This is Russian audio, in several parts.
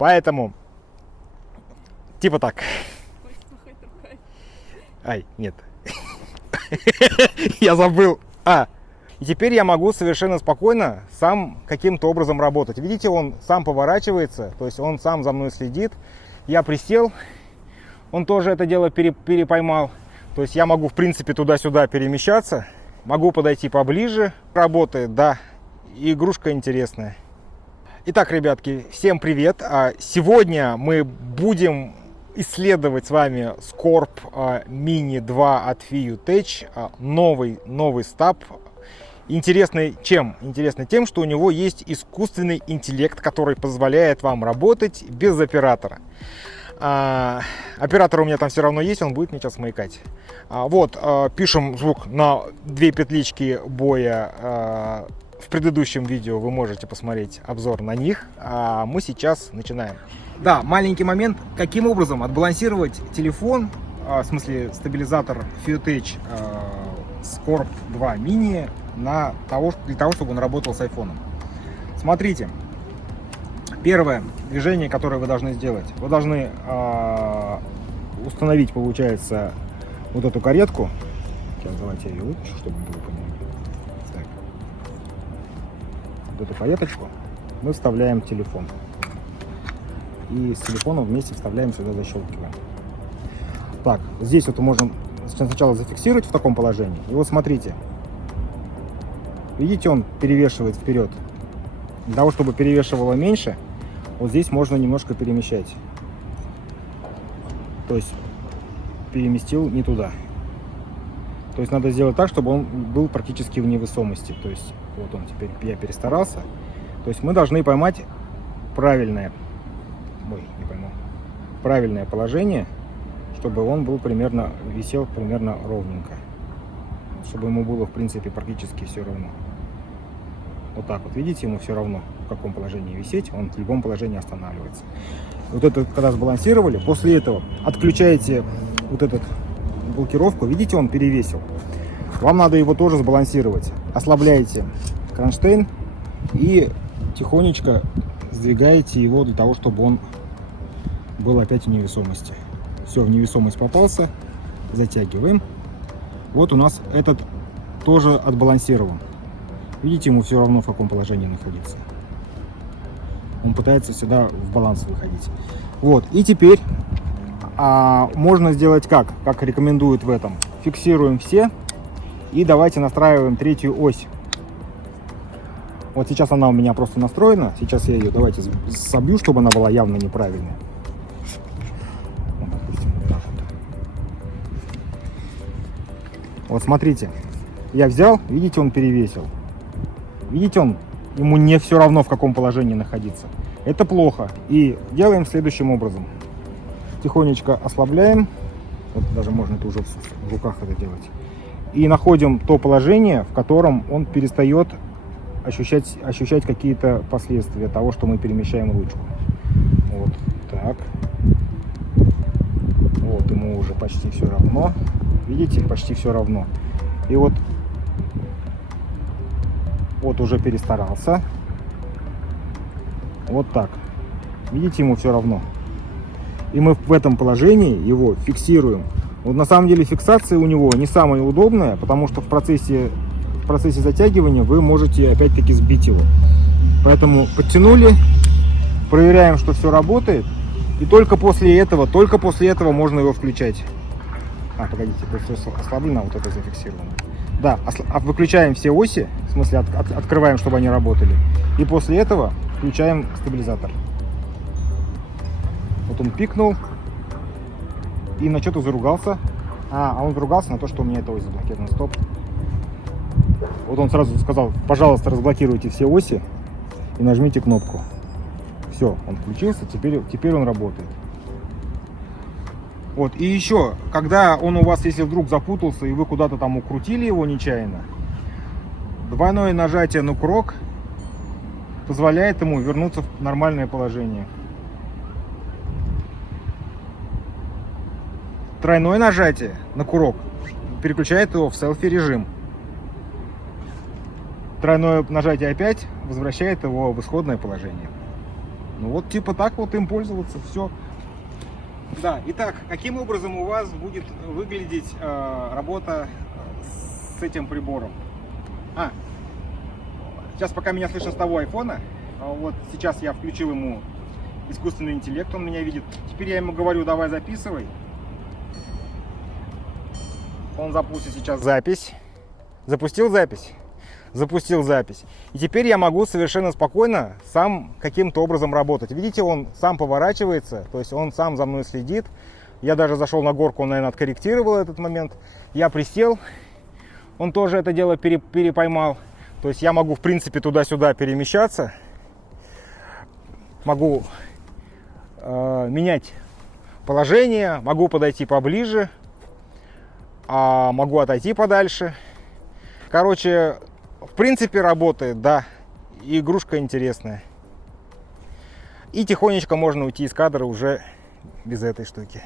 Поэтому, типа так. Ай, нет. Я забыл. И теперь я могу совершенно спокойно сам каким-то образом работать. Видите, он сам поворачивается, то есть он сам за мной следит. Я присел, он тоже это дело перепоймал. То есть я могу, в принципе, туда-сюда перемещаться. Могу подойти поближе. Работает, да. И игрушка интересная. Итак, ребятки, всем привет. Сегодня мы будем исследовать с вами Scorp Mini 2 от FiuTech. Новый стаб. Интересный чем? Интересный тем, что у него есть искусственный интеллект, который позволяет вам работать без оператора. Оператор у меня там все равно есть, он будет мне сейчас маякать. Пишем звук на 2 петлички боя. В предыдущем видео вы можете посмотреть обзор на них. Мы сейчас начинаем. Да, маленький момент. Каким образом отбалансировать телефон, в смысле стабилизатор FiuTech Scorp 2 Mini для того, чтобы он работал с айфоном. Смотрите. Первое движение, которое вы должны сделать. Вы должны установить, получается, вот эту каретку. Сейчас давайте я ее выпущу, чтобы было понятно. Так. Вот эту кареточку мы вставляем в телефон. И с телефоном вместе вставляем сюда, защелкиваем. Так, здесь вот мы можем сначала зафиксировать в таком положении. И вот смотрите. Видите, он перевешивает вперед. Для того, чтобы перевешивало меньше, вот здесь можно немножко перемещать. То есть переместил не туда. То есть надо сделать так, чтобы он был практически в невесомости. То есть вот он теперь, я перестарался. То есть мы должны поймать правильное положение, чтобы он был висел примерно ровненько. Чтобы ему было, в принципе, практически все равно. Вот так вот, видите, ему все равно, в каком положении висеть, он в любом положении останавливается. Вот это, когда сбалансировали, после этого отключаете вот эту блокировку, видите, он перевесил. Вам надо его тоже сбалансировать. Ослабляете кронштейн и тихонечко сдвигаете его для того, чтобы он был опять в невесомости. Все, в невесомость попался, затягиваем. Вот у нас этот тоже отбалансирован. Видите, ему все равно в каком положении находиться. Он пытается всегда в баланс выходить. Вот, и теперь можно сделать как рекомендуют в этом. Фиксируем все и давайте настраиваем третью ось. Вот сейчас она у меня просто настроена. Сейчас я ее давайте собью, чтобы она была явно неправильная. Вот смотрите, я взял, видите, он перевесил. Видите, ему не все равно, в каком положении находиться. Это плохо. И делаем следующим образом. Тихонечко ослабляем. Вот даже можно это уже в руках это делать. И находим то положение, в котором он перестает ощущать какие-то последствия того, что мы перемещаем ручку. Вот так. Вот ему уже почти все равно. Видите, почти все равно. И вот уже перестарался. Вот так. Видите, ему все равно. И мы в этом положении его фиксируем. Вот на самом деле фиксация у него не самая удобная, потому что в процессе затягивания вы можете опять-таки сбить его. Поэтому подтянули, проверяем, что все работает. И только после этого можно его включать. Погодите, это все ослаблено, вот это зафиксировано. Да, выключаем все оси, в смысле открываем, чтобы они работали. И после этого включаем стабилизатор. Вот он пикнул и на что-то заругался. Он заругался на то, что у меня эта ось заблокирована. Стоп. Вот он сразу сказал: пожалуйста, разблокируйте все оси и нажмите кнопку. Все, он включился, теперь он работает. Вот, и еще, когда он у вас, если вдруг запутался и вы куда-то там укрутили его нечаянно, двойное нажатие на курок позволяет ему вернуться в нормальное положение. Тройное нажатие на курок переключает его в селфи режим. Тройное нажатие опять возвращает его в исходное положение. Ну вот типа так вот им пользоваться, все. Да, итак, каким образом у вас будет выглядеть работа с этим прибором? Сейчас пока меня слышно с того айфона, вот сейчас я включил ему искусственный интеллект, он меня видит. Теперь я ему говорю, давай записывай. Он запустит сейчас запись. Запустил запись? Запустил запись. И теперь я могу совершенно спокойно сам каким-то образом работать. Видите, он сам поворачивается, то есть он сам за мной следит. Я даже зашел на горку, он, наверное, откорректировал этот момент. Я присел, он тоже это дело перепоймал. То есть я могу, в принципе, туда-сюда перемещаться. Могу менять положение, могу подойти поближе, могу отойти подальше. Короче, в принципе, работает, да. И игрушка интересная. И тихонечко можно уйти из кадра уже без этой штуки.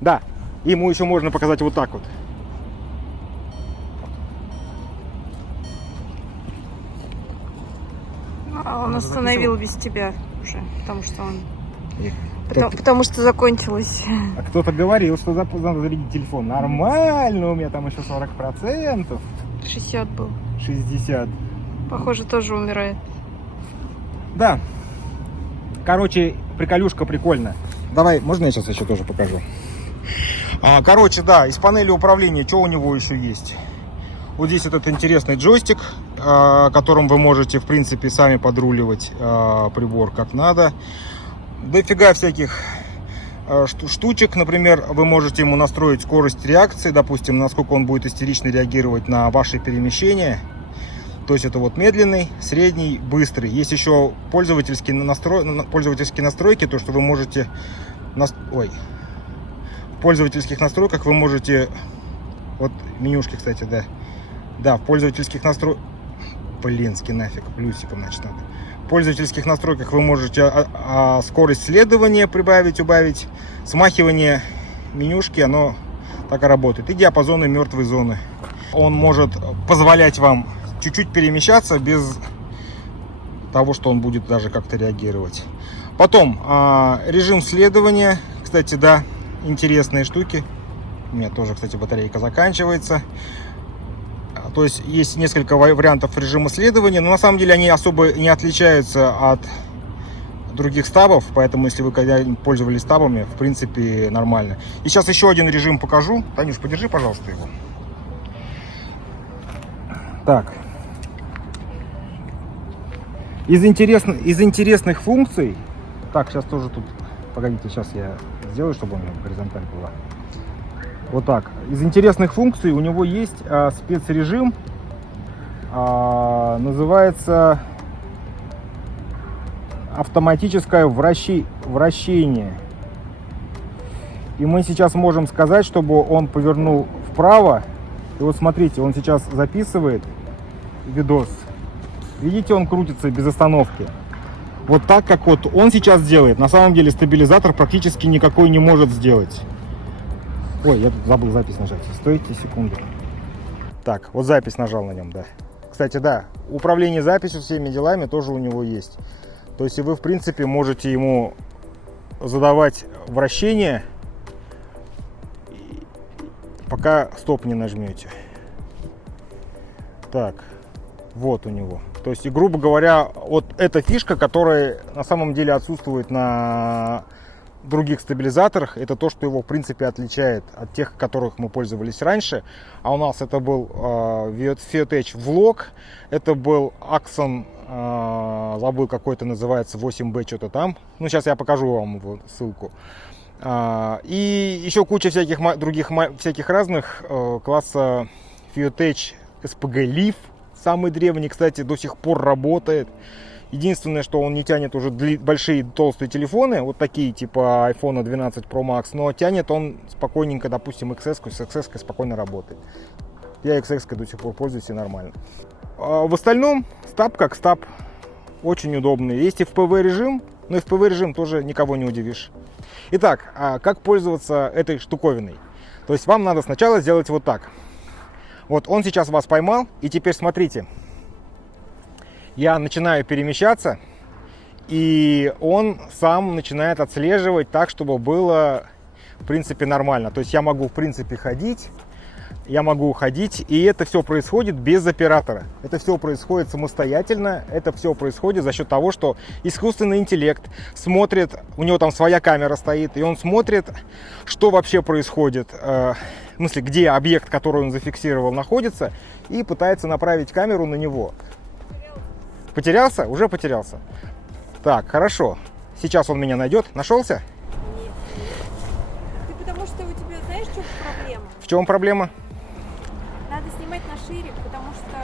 Да, ему еще можно показать вот так вот. Он остановил без тебя уже, потому что он... Потому что закончилось. А кто-то говорил, что надо зарядить телефон. Нормально, у меня там еще 40%. 60 был. 60. Похоже, тоже умирает. Да. Короче, приколюшка прикольная. Давай, можно я сейчас еще тоже покажу? Короче, да, из панели управления, что у него еще есть? Вот здесь этот интересный джойстик, которым вы можете, в принципе, сами подруливать прибор как надо. Дофига всяких штучек. Например, вы можете ему настроить скорость реакции, допустим, насколько он будет истерично реагировать на ваши перемещения. То есть это вот медленный, средний, быстрый. Есть еще пользовательские настройки, то что вы можете... в пользовательских настройках вы можете... Вот менюшки, кстати, да. Да, в пользовательских настройках... нафиг, плюсиком, значит, надо. В пользовательских настройках вы можете скорость следования прибавить, убавить. Смахивание менюшки, оно так и работает. И диапазоны мертвой зоны. Он может позволять вам чуть-чуть перемещаться без того, что он будет даже как-то реагировать. Потом режим следования. Кстати, да, интересные штуки. У меня тоже, кстати, батарейка заканчивается. То есть есть несколько вариантов режима следования, но на самом деле они особо не отличаются от других стабов, поэтому если вы когда-нибудь пользовались стабами, в принципе, нормально. И сейчас еще один режим покажу. Танюш, подержи, пожалуйста, его. Так. Из интересных функций... Так, сейчас тоже тут... Погодите, сейчас я сделаю, чтобы у меня горизонталь была. Вот так. Из интересных функций у него есть спецрежим, называется автоматическое вращение. И мы сейчас можем сказать, чтобы он повернул вправо. И вот смотрите, он сейчас записывает видос. Видите, он крутится без остановки. Вот так, как вот он сейчас делает, на самом деле стабилизатор практически никакой не может сделать. Ой, я тут забыл запись нажать. Стойте секунду. Так, вот запись нажал на нем, да. Кстати, да, управление записью, всеми делами тоже у него есть. То есть вы, в принципе, можете ему задавать вращение, пока стоп не нажмете. Так, вот у него. То есть, и, грубо говоря, вот эта фишка, которая на самом деле отсутствует на других стабилизаторах, это то, что его, в принципе, отличает от тех, которых мы пользовались раньше. А у нас это был FioTech Vlog, это был Axon, забыл, какой-то называется, 8B, что-то там. Ну, сейчас я покажу вам его ссылку. И еще куча всяких других всяких разных класса FioTech SPG Leaf, самый древний, кстати, до сих пор работает. Единственное, что он не тянет уже большие толстые телефоны, вот такие типа iPhone 12 Pro Max, но тянет он спокойненько, допустим, XS, с XS спокойно работает. Я XS до сих пор пользуюсь и нормально. В остальном стаб как стаб, очень удобный. Есть FPV режим, но FPV режим тоже никого не удивишь. Итак, как пользоваться этой штуковиной? То есть вам надо сначала сделать вот так. Вот он сейчас вас поймал, и теперь смотрите. Я начинаю перемещаться, И он сам начинает отслеживать так, чтобы было, в принципе, нормально. То есть я могу, в принципе, ходить, я могу уходить, и это все происходит без оператора. Это все происходит самостоятельно, это все происходит за счет того, что искусственный интеллект смотрит, у него там своя камера стоит, и он смотрит, что вообще происходит, в смысле, где объект, который он зафиксировал, находится, и пытается направить камеру на него. Потерялся? Уже потерялся. Так, хорошо. Сейчас он меня найдет. Нашелся? Нет. Ты потому что у тебя, знаешь, что проблема? В чем проблема? Надо снимать на шире, потому что,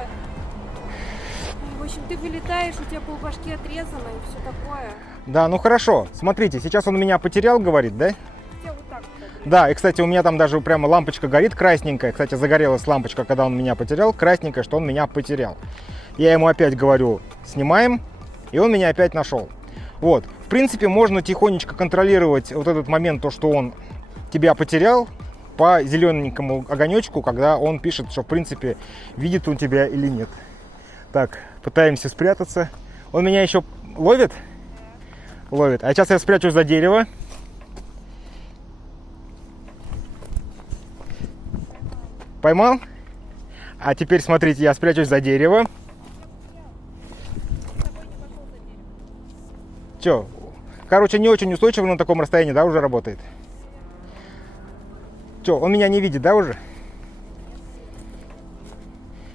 в общем, ты вылетаешь, у тебя полбашки отрезано и все такое. Да, ну хорошо. Смотрите, сейчас он меня потерял, говорит, да? Хотя вот так вот. Да, и, кстати, у меня там даже прямо лампочка горит красненькая. Кстати, загорелась лампочка, когда он меня потерял. Красненькая, что он меня потерял. Я ему опять говорю, снимаем, и он меня опять нашел. Вот. В принципе, можно тихонечко контролировать вот этот момент, то, что он тебя потерял, по зелененькому огонечку, когда он пишет, что, в принципе, видит он тебя или нет. Так, пытаемся спрятаться. Он меня еще ловит? Ловит. А сейчас я спрячусь за дерево. Поймал? А теперь, смотрите, я спрячусь за дерево. Че? Короче, не очень устойчиво на таком расстоянии, да, уже работает? Че, он меня не видит, да, уже?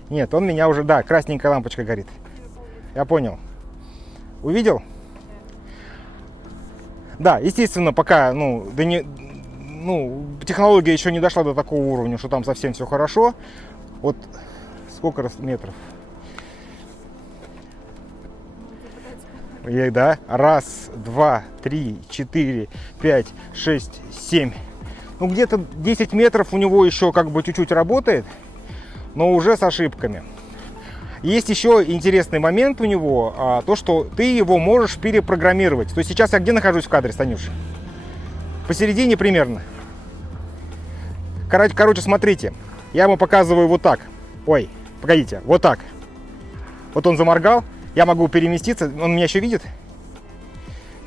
Нет, он меня уже, да, красненькая лампочка горит. Я понял. Увидел? Да, естественно, пока, технология еще не дошла до такого уровня, что там совсем все хорошо. Вот сколько метров? Да, раз, два, три, 4, 5, 6, 7. Ну, где-то 10 метров у него еще как бы чуть-чуть работает, но уже с ошибками. Есть еще интересный момент у него, то, что ты его можешь перепрограммировать. То есть сейчас я где нахожусь в кадре, Станюш? Посередине примерно. Короче, смотрите, я ему показываю вот так. Ой, погодите, вот так. Вот он заморгал. Я могу переместиться, он меня еще видит.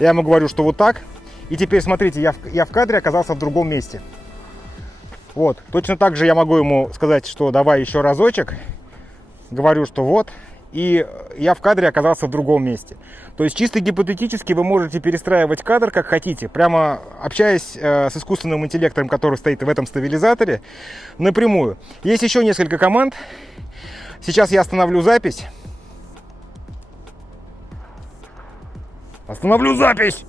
Я ему говорю, что вот так. И теперь, смотрите, я в кадре оказался в другом месте. Вот, точно так же я могу ему сказать, что давай еще разочек. Говорю, что вот. И я в кадре оказался в другом месте. То есть чисто гипотетически вы можете перестраивать кадр как хотите. Прямо общаясь с искусственным интеллектом, который стоит в этом стабилизаторе, напрямую. Есть еще несколько команд. Сейчас я остановлю запись. Остановлю запись!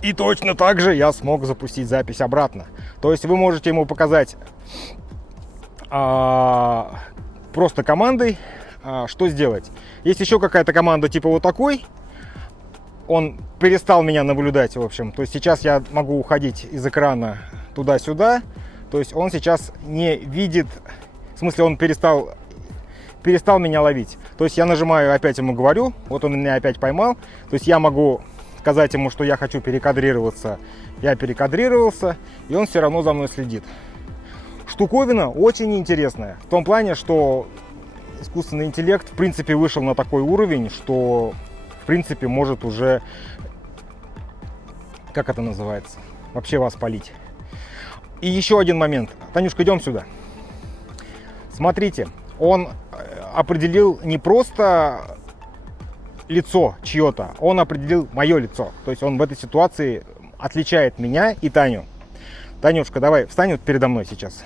И точно так же я смог запустить запись обратно. То есть вы можете ему показать просто командой, что сделать. Есть еще какая-то команда типа вот такой. Он перестал меня наблюдать, в общем. То есть сейчас я могу уходить из экрана туда-сюда. То есть он сейчас не видит, в смысле он перестал меня ловить. То есть я нажимаю, опять ему говорю, вот он меня опять поймал. То есть я могу сказать ему, что я хочу перекадрироваться. Я перекадрировался, и он все равно за мной следит. Штуковина очень интересная. В том плане, что искусственный интеллект, в принципе, вышел на такой уровень, что, в принципе, может уже, как это называется, вообще вас палить. И еще один момент. Танюшка, идем сюда. Смотрите, он определил не просто лицо чье-то, он определил мое лицо. То есть он в этой ситуации отличает меня и Таню. Танюшка, давай, встань вот передо мной сейчас.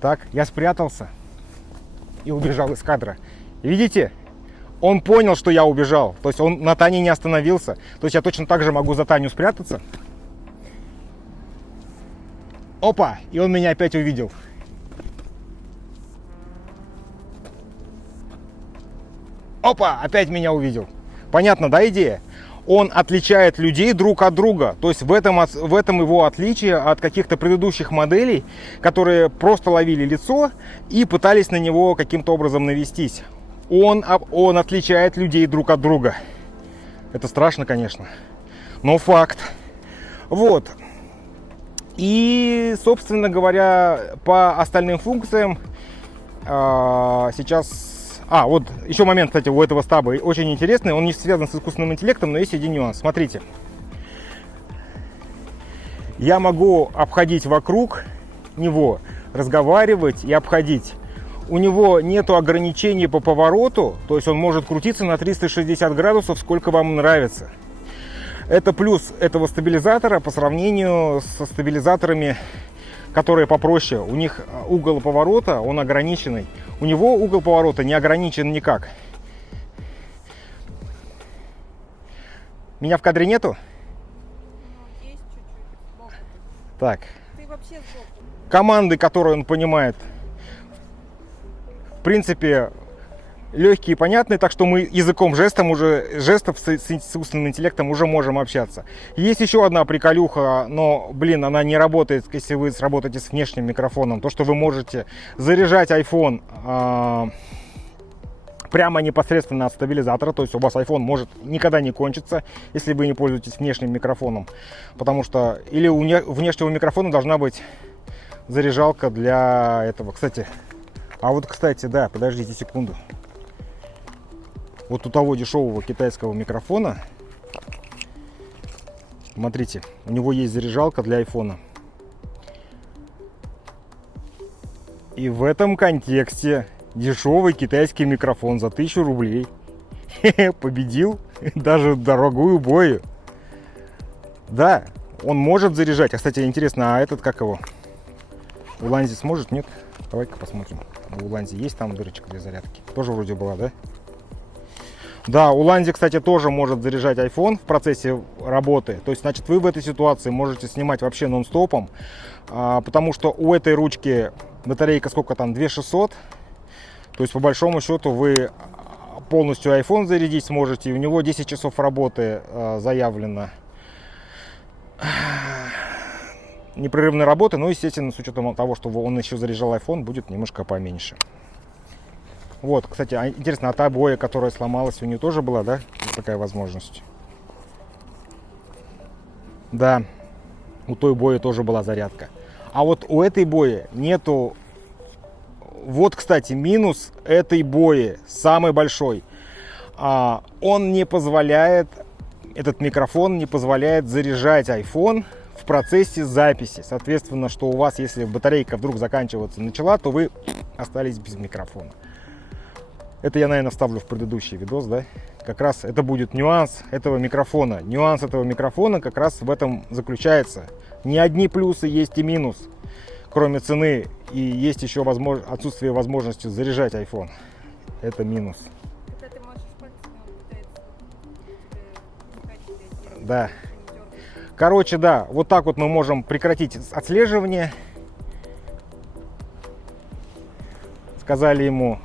Так, я спрятался и убежал из кадра. Видите? Он понял, что я убежал. То есть он на Тане не остановился. То есть я точно так же могу за Таню спрятаться. Опа! И он меня опять увидел. Опа! Опять меня увидел. Понятно, да, идея? Он отличает людей друг от друга. То есть в этом его отличие от каких-то предыдущих моделей, которые просто ловили лицо и пытались на него каким-то образом навестись. Он отличает людей друг от друга. Это страшно, конечно, но факт. Вот. И, собственно говоря, по остальным функциям сейчас Вот еще момент, кстати, у этого стаба очень интересный. Он не связан с искусственным интеллектом, но есть один нюанс. Смотрите. Я могу обходить вокруг него, разговаривать и обходить. У него нету ограничений по повороту, то есть он может крутиться на 360 градусов, сколько вам нравится. Это плюс этого стабилизатора по сравнению со стабилизаторами, которые попроще. У них угол поворота, он ограниченный. У него угол поворота не ограничен никак. Меня в кадре нету? Ну, есть чуть-чуть сбоку. Так. Ты вообще сбоку. Команды, которые он понимает, в принципе, легкие и понятные, так что мы языком жестов с искусственным интеллектом уже можем общаться. Есть еще одна приколюха, но, блин, она не работает, если вы сработаете с внешним микрофоном. То, что вы можете заряжать iPhone прямо непосредственно от стабилизатора, то есть у вас iPhone может никогда не кончиться, если вы не пользуетесь внешним микрофоном, потому что или у внешнего микрофона должна быть заряжалка для этого. Кстати, да, подождите секунду. Вот у того дешевого китайского микрофона, смотрите, у него есть заряжалка для айфона. И в этом контексте дешевый китайский микрофон за 1000 рублей победил даже дорогую бою. Да, он может заряжать. Кстати, интересно, а этот как его? Уланзи сможет? Нет? Давай-ка посмотрим. У Уланзи есть там дырочка для зарядки? Тоже вроде была, да? Да, Уланзи, кстати, тоже может заряжать iPhone в процессе работы. То есть, значит, вы в этой ситуации можете снимать вообще нон-стопом, потому что у этой ручки батарейка сколько там? 2600. То есть, по большому счету, вы полностью iPhone зарядить сможете. И у него 10 часов работы заявлено. Непрерывной работы, но, естественно, с учетом того, что он еще заряжал iPhone, будет немножко поменьше. Вот, кстати, интересно, а та боя, которая сломалась, у нее тоже была, да, такая возможность? Да, у той боя тоже была зарядка. А вот у этой бои нету. Вот, кстати, минус этой бои, самый большой. Он не позволяет, этот микрофон не позволяет заряжать iPhone в процессе записи. Соответственно, что у вас, если батарейка вдруг заканчиваться начала, то вы остались без микрофона. Это я, наверное, вставлю в предыдущий видос, да? Как раз это будет нюанс этого микрофона. Нюанс этого микрофона как раз в этом заключается. Не одни плюсы, есть и минус. Кроме цены, и есть еще отсутствие возможности заряжать iPhone. Это минус. Это ты можешь пальцами, он пытается Да. Короче, да, вот так вот мы можем прекратить отслеживание. Сказали ему,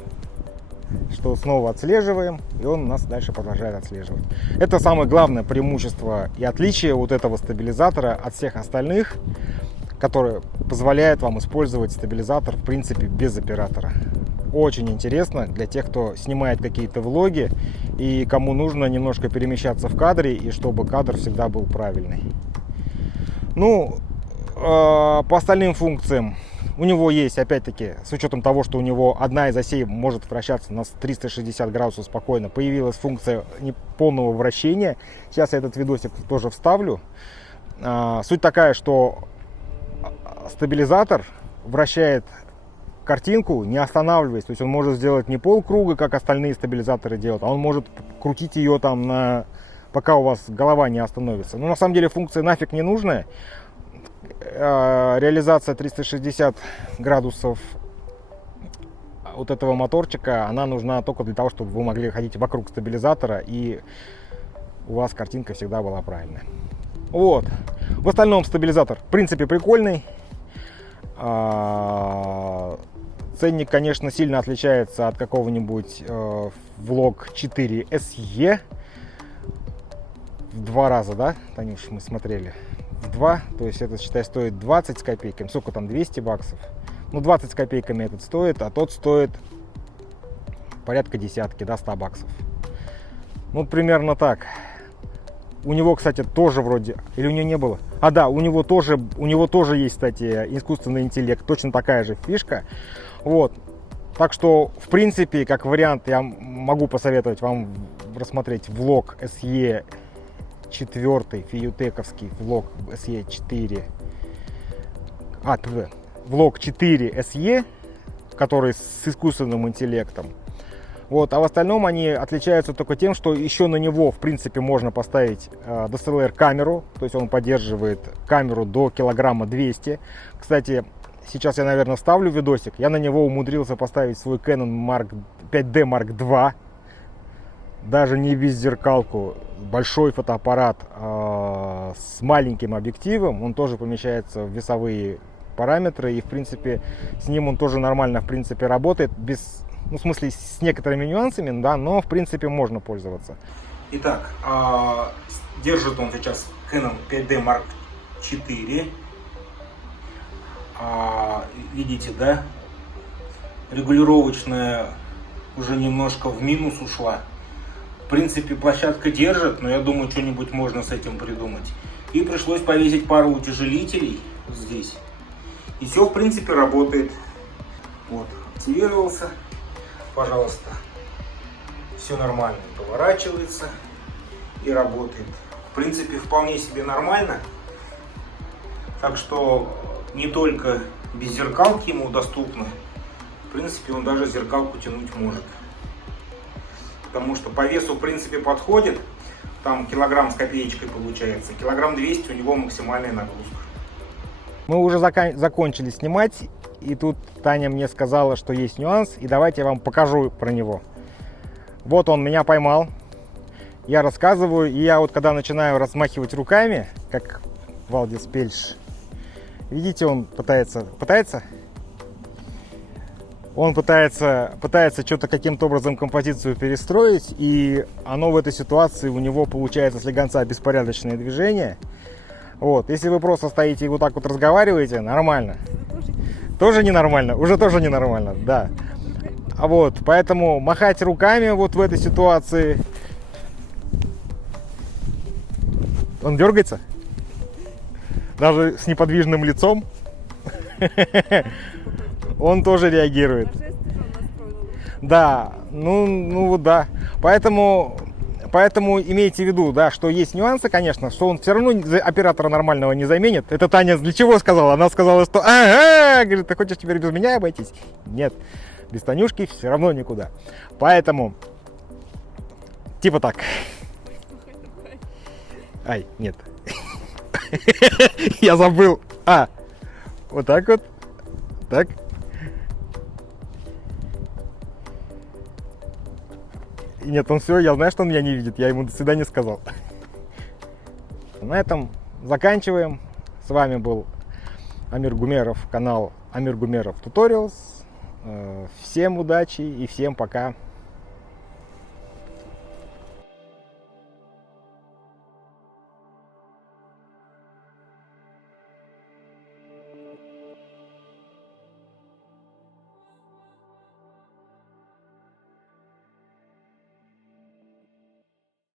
что снова отслеживаем, и он нас дальше продолжает отслеживать. Это самое главное преимущество и отличие вот этого стабилизатора от всех остальных, который позволяет вам использовать стабилизатор в принципе без оператора. Очень интересно для тех, кто снимает какие-то влоги и кому нужно немножко перемещаться в кадре, и чтобы кадр всегда был правильный. Ну, по остальным функциям у него есть, опять-таки, с учетом того, что у него одна из осей может вращаться на 360 градусов спокойно, появилась функция полного вращения. Сейчас я этот видосик тоже вставлю. Суть такая, что стабилизатор вращает картинку, не останавливаясь. То есть он может сделать не полкруга, как остальные стабилизаторы делают, а он может крутить ее там, пока у вас голова не остановится. Но на самом деле функция нафиг не нужная. Реализация 360 градусов вот этого моторчика, она нужна только для того, чтобы вы могли ходить вокруг стабилизатора, и у вас картинка всегда была правильная. Вот. В остальном стабилизатор в принципе прикольный. Ценник, конечно, сильно отличается от какого-нибудь Vlog 4 SE. В 2 раза, да, Танюш, мы смотрели? В 2, то есть этот, считай, стоит 20 с копейками. Сколько там, 200 баксов? Ну, 20 с копейками этот стоит, а тот стоит порядка десятки, да, 100 баксов. Ну, примерно так. У него, кстати, тоже вроде, или у него не было? Да, у него тоже есть, кстати, искусственный интеллект, точно такая же фишка. Вот. Так что, в принципе, как вариант, я могу посоветовать вам рассмотреть влог SE 4, фиютековский влог SE 4. Влог 4 SE, который с искусственным интеллектом. Вот, а в остальном они отличаются только тем, что еще на него, в принципе, можно поставить DSLR камеру, то есть он поддерживает камеру до килограмма 200. Кстати, сейчас я, наверное, вставлю видосик. Я на него умудрился поставить свой Canon 5D Mark II, даже не без зеркалку. Большой фотоаппарат с маленьким объективом, он тоже помещается в весовые параметры, и, в принципе, с ним он тоже нормально, в принципе, работает, без, ну, в смысле, с некоторыми нюансами, да, но, в принципе, можно пользоваться. Итак, держит он сейчас Canon 5D Mark IV. Видите, да, регулировочная уже немножко в минус ушла. В принципе, площадка держит, но я думаю, что-нибудь можно с этим придумать. И пришлось повесить пару утяжелителей здесь. И все, в принципе, работает. Вот, активировался, пожалуйста. Все нормально, поворачивается и работает. В принципе, вполне себе нормально. Так что не только без зеркалки ему доступно. В принципе, он даже зеркалку тянуть может. Потому что по весу, в принципе, подходит. Там килограмм с копеечкой получается. Килограмм 200 у него максимальная нагрузка. Мы уже закончили снимать. И тут Таня мне сказала, что есть нюанс. И давайте я вам покажу про него. Вот он меня поймал. Я рассказываю. И я вот когда начинаю размахивать руками, как Валдис Пельш, видите, он пытается? Он пытается что-то каким-то образом композицию перестроить, и оно в этой ситуации у него получается слегонца беспорядочное движение. Вот, если вы просто стоите и вот так вот разговариваете, нормально. Тоже ненормально, уже тоже ненормально, да. А вот, поэтому махать руками вот в этой ситуации. Он дергается? Даже с неподвижным лицом. Он тоже реагирует. Да, ну да. Поэтому имейте в виду, да, что есть нюансы, конечно, что он все равно оператора нормального не заменит. Это Таня для чего сказала? Она сказала, что ага, говорит, ты хочешь теперь без меня обойтись? Нет, без Танюшки все равно никуда. Поэтому, типа так. Ай, нет. Я забыл. Вот так вот. Так. И нет, он все, я знаю, что он меня не видит. Я ему до свидания сказал. На этом заканчиваем. С вами был Амир Гумеров, канал Амир Гумеров Tutorials. Всем удачи и всем пока.